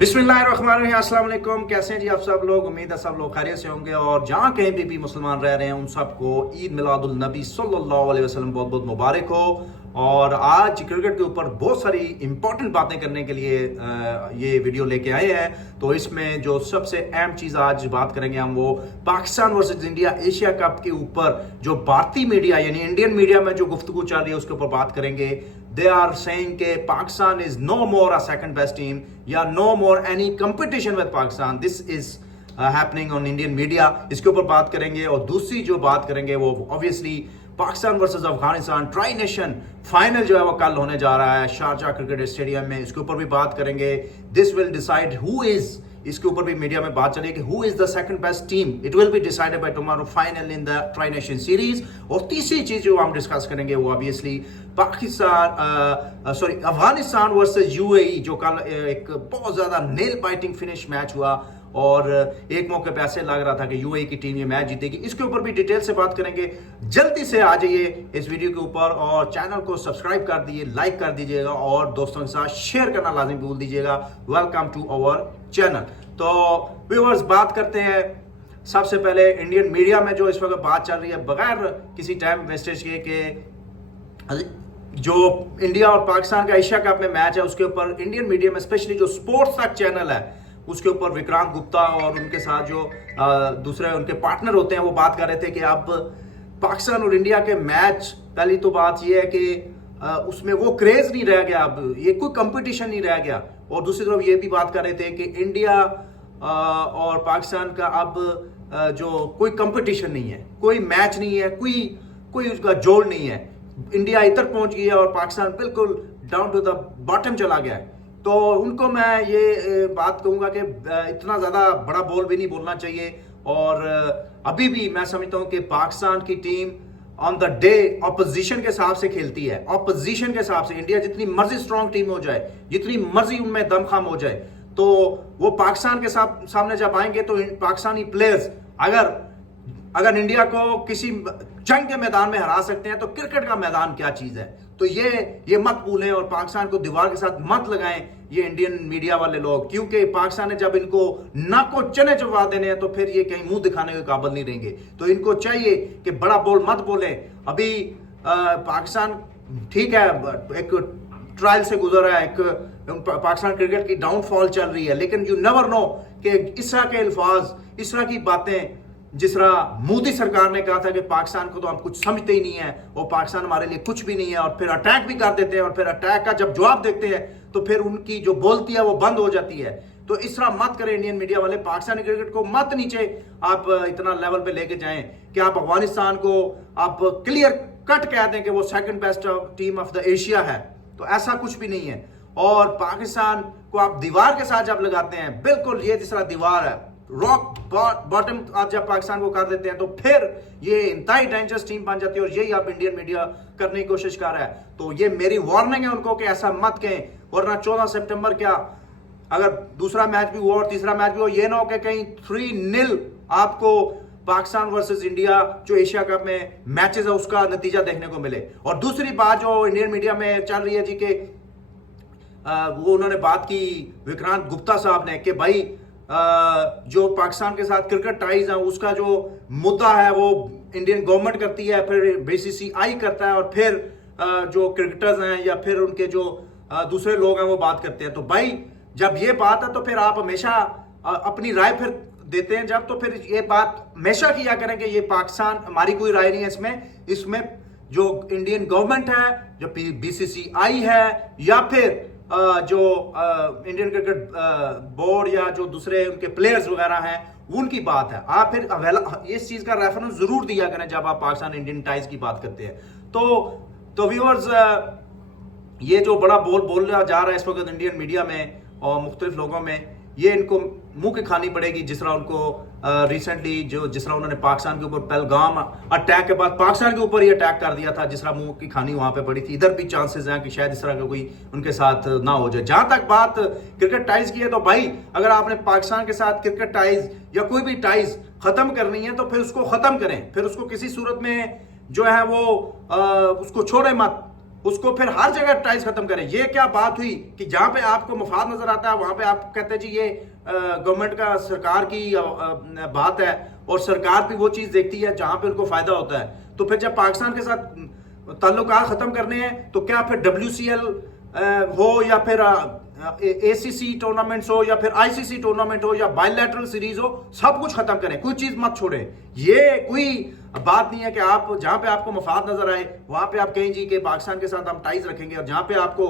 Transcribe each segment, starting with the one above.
बिस्मिल्लाहिर्रहमानिर्रहीम, अस्सलाम वालेकुम। कैसे हैं जी आप सब लोग? उम्मीद है सब लोग खैरियत से होंगे और जहाँ कहीं भी मुसलमान रह रहे हैं उन सबको ईद मिलादुल नबी सल्लल्लाहु अलैहि वसल्लम बहुत बहुत मुबारक हो। और आज क्रिकेट के ऊपर बहुत सारी इंपॉर्टेंट बातें करने के लिए ये वीडियो लेके आए हैं। तो इसमें जो सबसे अहम चीज़ आज बात करेंगे हम, वो Pakistan versus India Asia cup के ऊपर जो भारतीय मीडिया यानी इंडियन मीडिया में जो गुफ्तगू चल रही है उसके ऊपर बात करेंगे। They are saying के Pakistan is no more a second best team या no more any competition with Pakistan. This is happening on Indian media. इसके ऊपर बात करेंगे। और दूसरी जो बात करेंगे वो obviously Pakistan versus Afghanistan tri nation final जो है वो कल होने जा रहा है शारजा क्रिकेट स्टेडियम में। इसके ऊपर भी बात करेंगे। This will decide who is, इसके ऊपर भी मीडिया में बात चलेगी, who is the second best team. It will be decided by tomorrow final in the tri nation series. और तीसरी चीज जो हम डिस्कस करेंगे वो ऑब्वियसली अफगानिस्तान वर्सेस यूएई, जो कल एक बहुत ज्यादा नेल बाइटिंग फिनिश मैच हुआ और एक मौके पे ऐसे लग रहा था कि यूएई की टीम ये मैच जीतेगी। इसके ऊपर भी डिटेल से बात करेंगे। जल्दी से आ जाइए इस वीडियो के ऊपर और चैनल को सब्सक्राइब कर दीजिए, लाइक कर दीजिएगा और दोस्तों के साथ शेयर करना लाजिम भूल दीजिएगा। Welcome to our channel. तो व्यूअर्स, बात करते हैं सबसे पहले इंडियन मीडिया में जो इस वक्त बात चल रही है, बगैर किसी टाइम वेस्टेज के जो इंडिया और पाकिस्तान का एशिया कप में मैच है उसके ऊपर इंडियन मीडिया में स्पेशली जो स्पोर्ट्स तक चैनल है उसके ऊपर विक्रांत गुप्ता और उनके साथ जो दूसरे उनके पार्टनर होते हैं वो बात कर रहे थे कि अब पाकिस्तान और इंडिया के मैच, पहली तो बात ये है कि उसमें वो क्रेज नहीं रह गया, अब ये कोई कंपटीशन नहीं रह गया। और दूसरी तरफ ये भी बात कर रहे थे कि इंडिया और पाकिस्तान का अब जो कोई कंपटीशन नहीं है, कोई मैच नहीं है, कोई उसका जोड़ नहीं है। इंडिया इधर पहुंच गई है और पाकिस्तान बिल्कुल डाउन टू द बॉटम चला गया है। तो उनको मैं ये बात कहूंगा कि इतना ज्यादा बड़ा बोल भी नहीं बोलना चाहिए। और अभी भी मैं समझता हूं कि पाकिस्तान की team on the day opposition के हिसाब से खेलती है। ऑपोजिशन के हिसाब से इंडिया जितनी मर्जी स्ट्रॉन्ग टीम हो जाए, जितनी मर्जी उनमें दमखम हो जाए, तो वो पाकिस्तान के सामने जब आएंगे तो पाकिस्तानी प्लेयर्स अगर इंडिया को किसी जंग के मैदान में हरा सकते हैं तो क्रिकेट का मैदान क्या चीज है। तो ये मत भूलें और पाकिस्तान को दीवार के साथ मत लगाएं ये इंडियन मीडिया वाले लोग, क्योंकि पाकिस्तान ने जब इनको नाको चने चबा देने हैं तो फिर ये कहीं मुंह दिखाने के काबिल नहीं रहेंगे। तो इनको चाहिए कि बड़ा बोल मत बोलें। अभी पाकिस्तान ठीक है, एक ट्रायल से गुजर रहा है, एक पाकिस्तान क्रिकेट की डाउनफॉल चल रही है, लेकिन यू नेवर नो कि इस तरह के अल्फाज, इस तरह की बातें, जिस तरह मोदी सरकार ने कहा था कि पाकिस्तान को तो हम कुछ समझते ही नहीं है और पाकिस्तान हमारे लिए कुछ भी नहीं है, और फिर अटैक भी कर देते हैं और फिर अटैक का जब जवाब देखते हैं तो फिर उनकी जो बोलती है वो बंद हो जाती है। तो इस तरह मत करें इंडियन मीडिया वाले, पाकिस्तानी क्रिकेट को मत नीचे आप इतना लेवल पे लेके जाएं कि आप अफगानिस्तान को आप क्लियर कट कह दें कि वो second best team of the Asia है। तो ऐसा कुछ भी नहीं है। और पाकिस्तान को आप दीवार के साथ जब लगाते हैं, बिल्कुल ये जिस तरह दीवार है, रॉक बॉटम आप जब पाकिस्तान को कर देते हैं तो फिर ये इंतहाई डेंजरस टीम बन जाती है। और यही आप इंडियन मीडिया करने की कोशिश कर रहा है। तो ये मेरी वार्निंग है उनको कि ऐसा मत कहें, वरना 14 सितंबर क्या अगर दूसरा मैच भी हुआ और तीसरा मैच भी हो, ये ना हो कि कहीं 3-0 आपको पाकिस्तान वर्सेस इंडिया जो एशिया कप में मैचेस है उसका नतीजा देखने को मिले। और दूसरी बात जो इंडियन मीडिया में चल रही है जी के वो उन्होंने बात की विक्रांत गुप्ता साहब ने कि भाई जो पाकिस्तान के साथ क्रिकेट टाइज है उसका जो मुद्दा है वो इंडियन गवर्नमेंट करती है, फिर बीसीसीआई करता है और फिर जो क्रिकेटर्स हैं या फिर उनके जो दूसरे लोग हैं वो बात करते हैं। तो भाई जब ये बात है तो फिर आप हमेशा अपनी राय फिर देते हैं जब, तो फिर ये बात हमेशा किया करें कि ये पाकिस्तान, हमारी कोई राय नहीं है इसमें जो इंडियन गवर्नमेंट है, जो बीसीसीआई है या फिर जो इंडियन क्रिकेट बोर्ड या जो दूसरे उनके प्लेयर्स वगैरह हैं उनकी बात है। आप फिर इस चीज का रेफरेंस जरूर दिया करें जब आप पाकिस्तान इंडियन टाइज की बात करते हैं। तो व्यूअर्स, ये जो बड़ा बोला जा रहा है इस वक्त इंडियन मीडिया में और मुख्तलिफ लोगों में, ये इनको मुंह की खानी पड़ेगी। जिस तरह उनको रिसेंटली जिस तरह उन्होंने पाकिस्तान के ऊपर पहलगाम अटैक के बाद पाकिस्तान के ऊपर ही अटैक कर दिया था, जिस तरह मुंह की खानी वहां पे पड़ी थी, इधर भी चांसेस हैं कि शायद इस तरह का कोई उनके साथ ना हो जाए। जहां तक बात क्रिकेट टाइज की है, तो भाई अगर आपने पाकिस्तान के साथ क्रिकेट टाइज या कोई भी टाइज खत्म करनी है तो फिर उसको खत्म करें, फिर उसको किसी सूरत में जो है वो उसको छोड़े मत। उसको फिर हर जगह टाइज खत्म करें। ये क्या बात हुई कि जहां पे आपको मफाद नजर आता है वहां पे आप कहते हैं जी ये गवर्नमेंट का सरकार की बात है और सरकार भी वो चीज देखती है जहां पे उनको फायदा होता है। तो फिर जब पाकिस्तान के साथ ताल्लुकात खत्म करने हैं तो क्या फिर WCL हो या फिर ACC टूर्नामेंट्स हो या फिर ICC टूर्नामेंट हो या बायलैटरल सीरीज हो, सब कुछ खत्म करें, कोई चीज मत छोड़े। ये कोई बात नहीं है कि आप जहां पे आपको मफाद नजर आए वहां पे आप कहें जी कि पाकिस्तान के साथ हम टाइज रखेंगे, और जहां पे आपको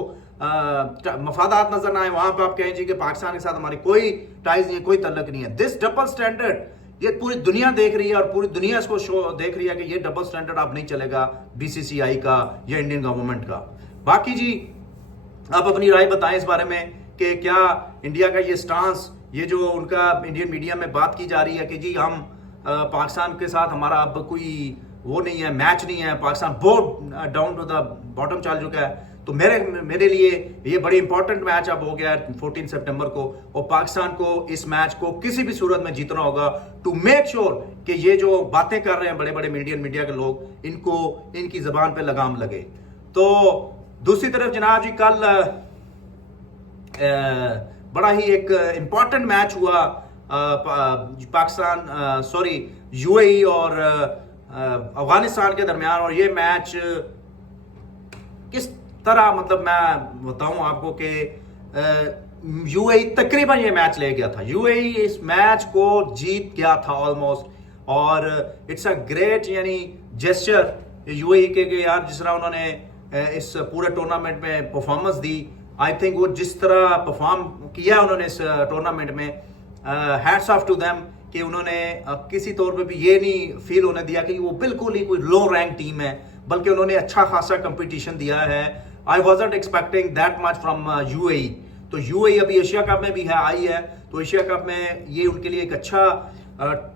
मफादात नजर ना आए वहां पे आप कहें जी कि पाकिस्तान के साथ हमारी कोई टाइज नहीं है, कोई तल्लक नहीं है। दिस डबल स्टैंडर्ड ये पूरी दुनिया देख रही है और पूरी दुनिया इसको शो देख रही है कि ये डबल स्टैंडर्ड अब नहीं चलेगा BCCI का या इंडियन गवर्नमेंट का। बाकी जी आप अपनी राय बताएं इस बारे में कि क्या इंडिया का ये स्टांस, ये जो उनका इंडियन मीडिया में बात की जा रही है कि जी हम पाकिस्तान के साथ हमारा अब कोई वो नहीं है, मैच नहीं है, पाकिस्तान बहुत डाउन टू द बॉटम चल चुका है। तो मेरे लिए ये बड़ी इंपॉर्टेंट मैच अब हो गया है 14 सितंबर को, और पाकिस्तान को इस मैच को किसी भी सूरत में जीतना होगा टू मेक श्योर कि ये जो बातें कर रहे हैं बड़े बड़े इंडियन मीडिया के लोग, इनको इनकी जबान पे लगाम लगे। तो दूसरी तरफ जनाब जी कल बड़ा ही एक इंपॉर्टेंट मैच हुआ पाकिस्तान सॉरी UAE और अफगानिस्तान के दरमियान, और ये मैच किस तरह मतलब मैं बताऊं आपको कि UAE तकरीबन ये मैच ले गया था, UAE इस मैच को जीत गया था ऑलमोस्ट, और इट्स अ ग्रेट यानी जेस्चर UAE के यार जिस तरह उन्होंने इस पूरे टूर्नामेंट में परफॉर्मेंस दी। आई थिंक वो जिस तरह परफॉर्म किया उन्होंने इस टूर्नामेंट में, हैट्स ऑफ टू देम कि उन्होंने किसी तौर पे भी ये नहीं फील होने दिया कि वो बिल्कुल ही कोई लो रैंक टीम है, बल्कि उन्होंने अच्छा खासा कंपटीशन दिया है। I wasn't expecting that much from UAE। तो UAE अभी एशिया कप में भी है आई है, तो एशिया कप में ये उनके लिए एक अच्छा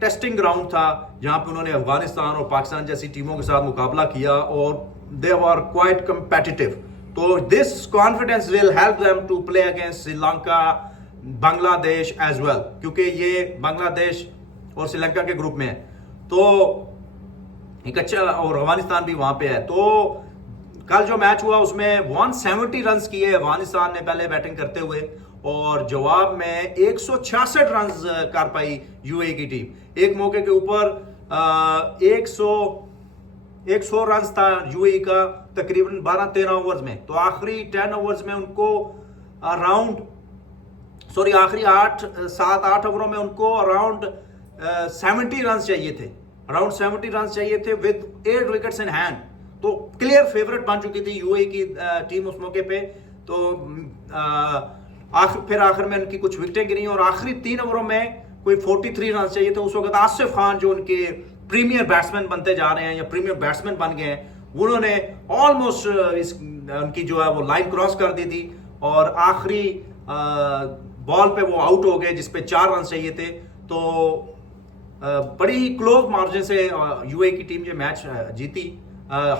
टेस्टिंग ग्राउंड था जहां पे उन्होंने अफगानिस्तान और पाकिस्तान जैसी टीमों के साथ मुकाबला किया और दे वर क्वाइट कम्पिटिटिव। तो this confidence will help them to play against Sri Lanka, Bangladesh as well, क्योंकि ये बांग्लादेश और श्रीलंका के ग्रुप में है, तो एक अच्छा, और अफगानिस्तान भी वहां पे है। तो कल जो मैच हुआ उसमें 170 रन किए अफगानिस्तान ने पहले बैटिंग करते हुए, और जवाब में 166 रन कर पाई UAE की टीम। एक मौके के ऊपर 100 रन था UAE का तकरीबन 12-13 ओवर्स में। तो आखिरी 10 ओवर्स में उनको आखिरी 7-8 ओवरों में उनको अराउंड 70 रन चाहिए थे, अराउंड 70 रन चाहिए थे विद 8 विकेट्स इन हैंड। तो क्लियर फेवरेट बन चुकी थी UAE की टीम उस मौके पे। तो आखिर में उनकी कुछ विकेटें गिरी और आखिरी 3 ओवरों में कोई 43 रन चाहिए थे। उस वक्त आसिफ खान जो उनके प्रीमियर बैट्समैन बनते जा रहे हैं या प्रीमियर बैट्समैन बन गए हैं, उन्होंने ऑलमोस्ट उनकी जो है वो लाइन क्रॉस कर दी थी और आखिरी बॉल पे वो आउट हो गए जिसपे 4 रन चाहिए थे। तो बड़ी ही क्लोज मार्जिन से UAE की टीम ये मैच जीती,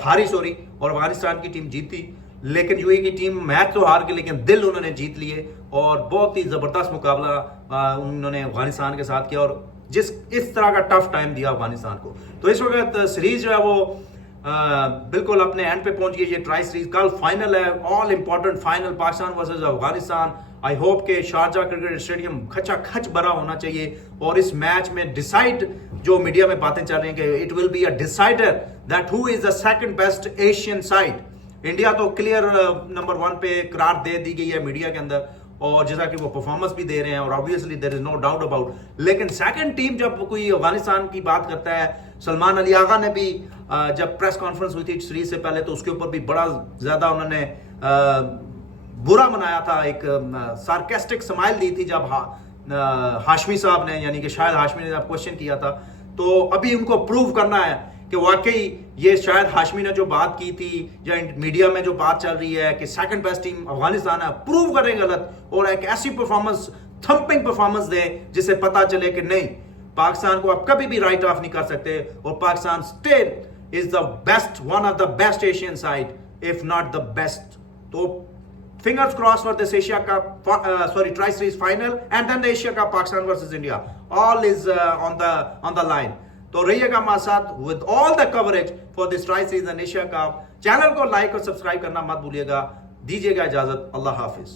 हारी और अफगानिस्तान की टीम जीती। लेकिन UAE की टीम मैच तो हार गई लेकिन दिल उन्होंने जीत लिए और बहुत ही जबरदस्त मुकाबला उन्होंने अफगानिस्तान के साथ किया और इस तरह का टफ टाइम दिया अफगानिस्तान को। तो इस वक्त सीरीज जो है वो बिल्कुल अपने एंड पे पहुंच गई। ये ट्राई सीरीज कल फाइनल है, all important final, Pakistan versus Afghanistan. I hope के शारजा क्रिकेट स्टेडियम खचा खच भरा होना चाहिए और इस मैच में डिसाइड, जो मीडिया में बातें चल रही हैं कि it will be a decider that who is the second best Asian side. India तो क्लियर नंबर 1 पे करार दे दी गई है मीडिया के अंदर और जैसा कि वो परफॉर्मेंस भी दे रहे हैं और obviously there is no doubt about. लेकिन सेकंड टीम जब कोई अफगानिस्तान की बात करता है, सलमान अली आगा ने भी जब प्रेस कॉन्फ्रेंस हुई थी सीरीज से पहले तो उसके ऊपर भी बड़ा ज्यादा उन्होंने बुरा मनाया था, एक सार्केस्टिक स्माइल दी थी जब हाशमी साहब ने, यानी कि शायद हाशमी ने जब क्वेश्चन किया था। तो अभी उनको प्रूव करना है कि वाकई ये शायद हाशमी ने जो बात की थी या मीडिया में जो बात चल रही है कि सेकंड बेस्ट टीम अफगानिस्तान है, प्रूव करें गलत और एक ऐसी परफॉर्मेंस, थंपिंग परफॉर्मेंस दें जिससे पता चले कि नहीं, पाकिस्तान को आप कभी भी राइट ऑफ नहीं कर सकते और Pakistan still is the best, one of the best Asian side if not the best. तो fingers crossed for this Asia Cup, Tri Series final and then the Asia Cup, Pakistan versus India. All is on the line. तो रहिएगा हमारे साथ with all the coverage for this try season Asia cup. Channel को like और subscribe करना मत भूलिएगा। दीजिएगा इजाजत, अल्लाह हाफिज।